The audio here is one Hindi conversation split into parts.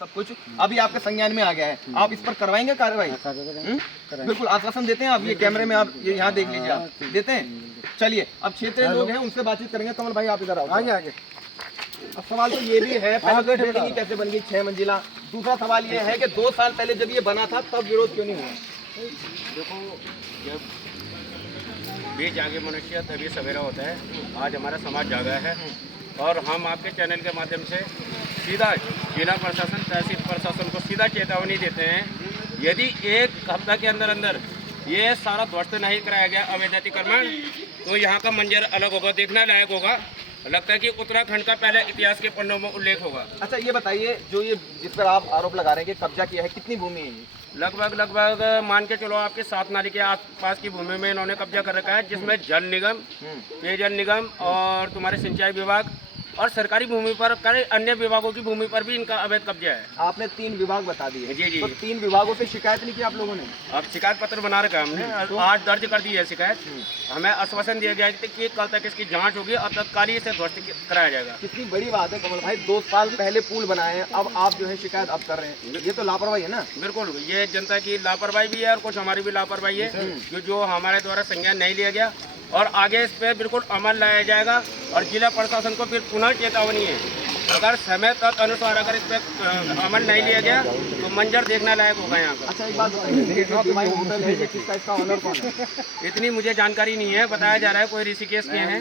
सब कुछ अभी आपके संज्ञान में आ गया है, आप इस पर करवाएंगे कार्रवाई? बिल्कुल आश्वासन देते हैं आप, ये कैमरे में आप ये यहाँ देख लीजिए, आप देते हैं। चलिए अब क्षेत्रीय लोग हैं उनसे बातचीत करेंगे। कमल भाई आप इधर आओ, आगे आगे। अब सवाल तो ये भी है, पहले तो बिल्डिंग कैसे बन गई 6 मंजिला। दूसरा सवाल ये है कि 2 साल पहले जब ये बना था तब विरोध क्यों नहीं हुआ? देखो, जब बीच जागे मनुष्य तभी सवेरा होता है। आज हमारा समाज जागा है और हम आपके चैनल के माध्यम से सीधा जिला प्रशासन, तहसील प्रशासन को सीधा चेतावनी देते हैं, यदि एक हफ्ता के अंदर अंदर ये सारा ध्वस्त नहीं कराया गया अवैध अतिक्रमण, तो यहाँ का मंजर अलग होगा, देखने लायक होगा। लगता है कि उत्तराखंड का पहले इतिहास के पन्नों में उल्लेख होगा। अच्छा ये बताइए, जो ये जिस पर आप आरोप लगा रहे हैं कि कब्जा किया है, कितनी भूमि है ये? लगभग मान के चलो आपके 7 नाली के आसपास की भूमि में इन्होंने कब्जा कर रखा है, जिसमें जल निगम, पेयजल निगम और तुम्हारे सिंचाई विभाग और सरकारी भूमि पर कई अन्य विभागों की भूमि पर भी इनका अवैध कब्जा है। आपने 3 विभाग बता दिए। जी जी। तो 3 विभागों से शिकायत नहीं की आप लोगों ने? अब शिकायत पत्र बना रखा है हमने, तो आज दर्ज कर दी है शिकायत। हमें आश्वासन दिया गया है कि कल तक इसकी जांच होगी और तत्काल इसे ध्वस्त कराया जाएगा। कितनी बड़ी बात है कमल भाई, 2 साल पहले पुल बनाए हैं, अब आप जो है शिकायत अब कर रहे हैं, ये तो लापरवाही है ना? बिल्कुल, ये जनता की लापरवाही भी है और कुछ हमारी भी लापरवाही है, जो हमारे द्वारा संज्ञान नहीं लिया गया और आगे इस पर बिल्कुल अमल लाया जाएगा। और जिला प्रशासन को फिर पुनः चेतावनी है, अगर समय तक अनुसार अगर इस पर अमल नहीं लिया गया तो मंजर देखने लायक होगा यहाँ का। अच्छा एक बात बताइए, तुम्हारी होटल है ये किसका, इसका ओनर कौन है? इतनी मुझे जानकारी नहीं है, बताया जा रहा है कोई ऋषिकेश के हैं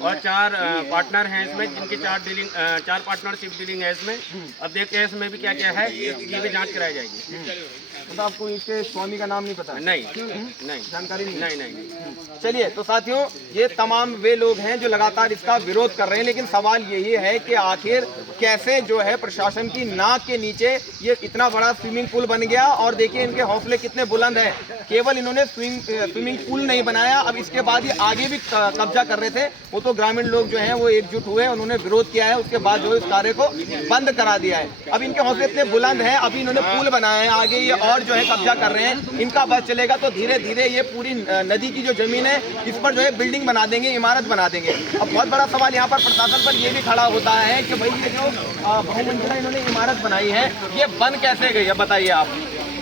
और 4 पार्टनर हैं इसमें, जिनकी 4 पार्टनरशिप डीलिंग है इसमें। अब देखते हैं इसमें भी क्या क्या है, इसकी भी जाँच कराई जाएगी। तो आपको इसके स्वामी का नाम नहीं पता? नहीं जानकारी नहीं? नहीं। चलिए तो साथियों, ये तमाम वे लोग हैं जो लगातार इसका विरोध कर रहे हैं, लेकिन सवाल यही है कि आखिर कैसे जो है प्रशासन की नाक के नीचे ये इतना बड़ा स्विमिंग पूल बन गया। और देखिए इनके हौसले कितने बुलंद हैं, केवल इन्होंने स्विमिंग पूल नहीं बनाया, अब इसके बाद ये आगे भी कब्जा कर रहे थे। वो तो ग्रामीण लोग जो हैं वो एकजुट हुए, उन्होंने विरोध किया है, उसके बाद जो इस कार्य को बंद करा दिया है। अब इनके हौसले इतने बुलंद हैं, अभी इन्होंने पुल बनाया है, आगे ये और जो है कब्जा कर रहे हैं। इनका बस चलेगा तो धीरे धीरे ये पूरी नदी की जो जमीन है इस पर जो है बिल्डिंग बना देंगे, इमारत बना देंगे। अब बहुत बड़ा सवाल यहाँ पर प्रशासन पर ये भी खड़ा होता है कि भाई ये जो बहुमंजिला इन्होंने इमारत बनाई है ये बन कैसे गई है, बताइए आप,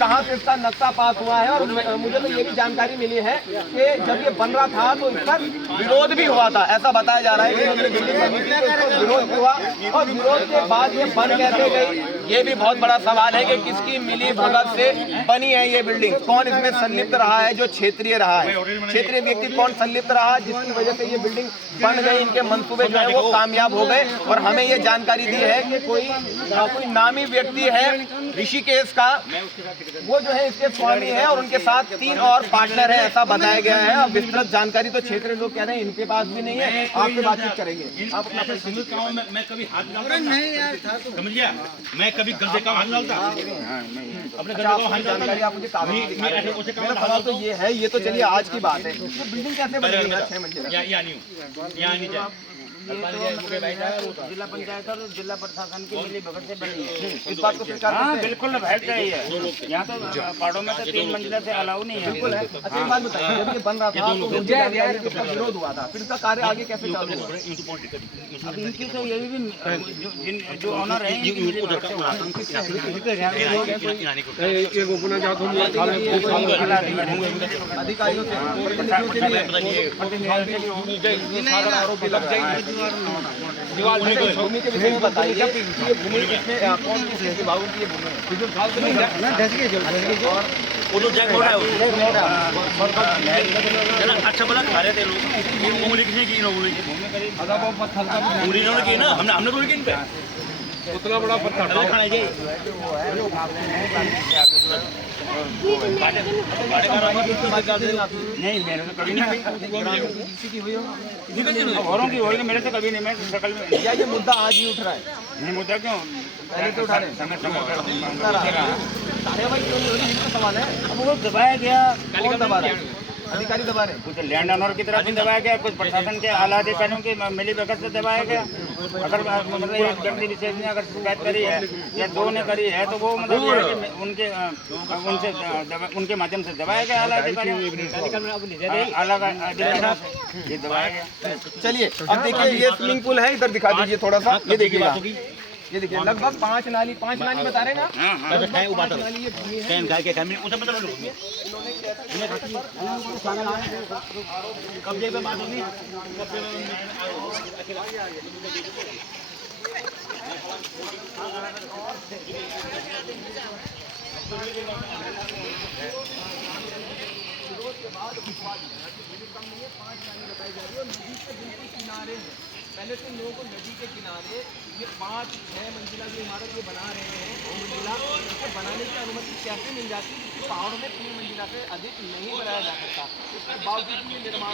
कहाँ से इसका नक्शा पास हुआ है? और मुझे तो ये भी जानकारी मिली है कि जब ये बन रहा था तो इसका विरोध भी हुआ था, ऐसा बताया जा रहा है कि इन्होंने बिल्डिंग बनी थी तो इसको विरोध हुआ, और विरोध के बाद ये बन कैसे गई ये भी बहुत बड़ा सवाल है कि किसकी मिली भगत से बनी है ये बिल्डिंग, कौन इसमें संलिप्त रहा है, जो क्षेत्रीय रहा है, क्षेत्रीय व्यक्ति कौन संलिप्त रहा, जिसकी वजह से ये बिल्डिंग बन गई, इनके मंसूबे जो है वो कामयाब हो गए। और हमें ये जानकारी दी है कि कोई नामी व्यक्ति है ऋषिकेश का, वो जो है इसके स्वामी है और उनके साथ 3 और पार्टनर है, ऐसा बताया गया है। अब विस्तृत जानकारी तो क्षेत्रीय लोग कह रहे हैं इनके पास भी नहीं है, आपसे बातचीत करेंगे। आप अपना मैं कभी हाथ डालता नहीं यार, समझ गया, मैं कभी गलती का हाथ डालता अपने जानकारी आप मुझे मेरा सवाल तो ये है, ये तो चलिए आज की बात है, ये बिल्डिंग कैसे बनी है 6 मंजिला? यहाँ नहीं जाए जिला पंचायत और जिला प्रशासन की मिली भगत से बनी है। इस बात को स्वीकार करते हैं? बिल्कुल बैठ गई है, यहाँ तो पहाड़ों में तो 3 मंजिला से अलाउ नहीं है। बिल्कुल है। अच्छा एक बात बताइए, जब ये बन रहा था तो मुझे जानकारी कि इसका विरोध हुआ था, फिर इसका कार्य आगे कैसे चालू हुआ? अब इनकी तो यही भी जो ऑनर है अधिकारियों से आरोप लग जाएंगे। भूमि के विषय में बताइए, ये भूमि किसने, कौन किस विभागों की भूमि है? और वो तो जैक बोल रहा है अच्छा बड़ा खा रहे थे लोग, उंगली किसने की, उंगली इन्होंने की ना, हमने तो की इन पे उतना बड़ा पत्थर खाने जाए। नहीं, मेरे तो कभी नहीं, औरों की होगी, मेरे तो कभी नहीं। मैं शकल में या ये मुद्दा आज ही उठ रहा है? नहीं, मुद्दा क्यों पहले तो उठा रहे हैं, कार्यवाही क्यों नहीं हो रही, इनका सवाल है। अब वो दबाया गया, कौन दबा रहा है? अधिकारी दबा रहे हैं? कुछ लैंड ऑनर की तरफ से दबाया गया, कुछ प्रशासन के आला अधिकारियों की मिली भगत से दबाया गया। अगर मतलब एक व्यक्ति विशेष ने अगर शिकायत करी है या 2 ने करी है तो वो मतलब ये है कि उनके माध्यम से दबाया गया आला अधिकारियों, आला अधिकारियों से ये दबाया गया। चलिए अब देखिए ये स्विमिंग पूल है, इधर दिखा दीजिए थोड़ा सा, ये देखिएगा ये देखिए लगभग 5 नाली बता रहे हैं ना, हाँ, हाँ, लगभग है, वो बात 5 है। नाली ये भूमि है। कहीं गाय के खाने उसे मतलब लोग कब्जे पे बात होगी पहले से लोगों को नदी के किनारे ये 5-6 मंजिला जो इमारत ये बना रहे हैं, 2 मंजिला, इसको बनाने की अनुमति कैसे मिल जाती है, क्योंकि पहाड़ों में 3 मंजिला से अधिक नहीं बनाया जा सकता। इसके बावजूद ये निर्माण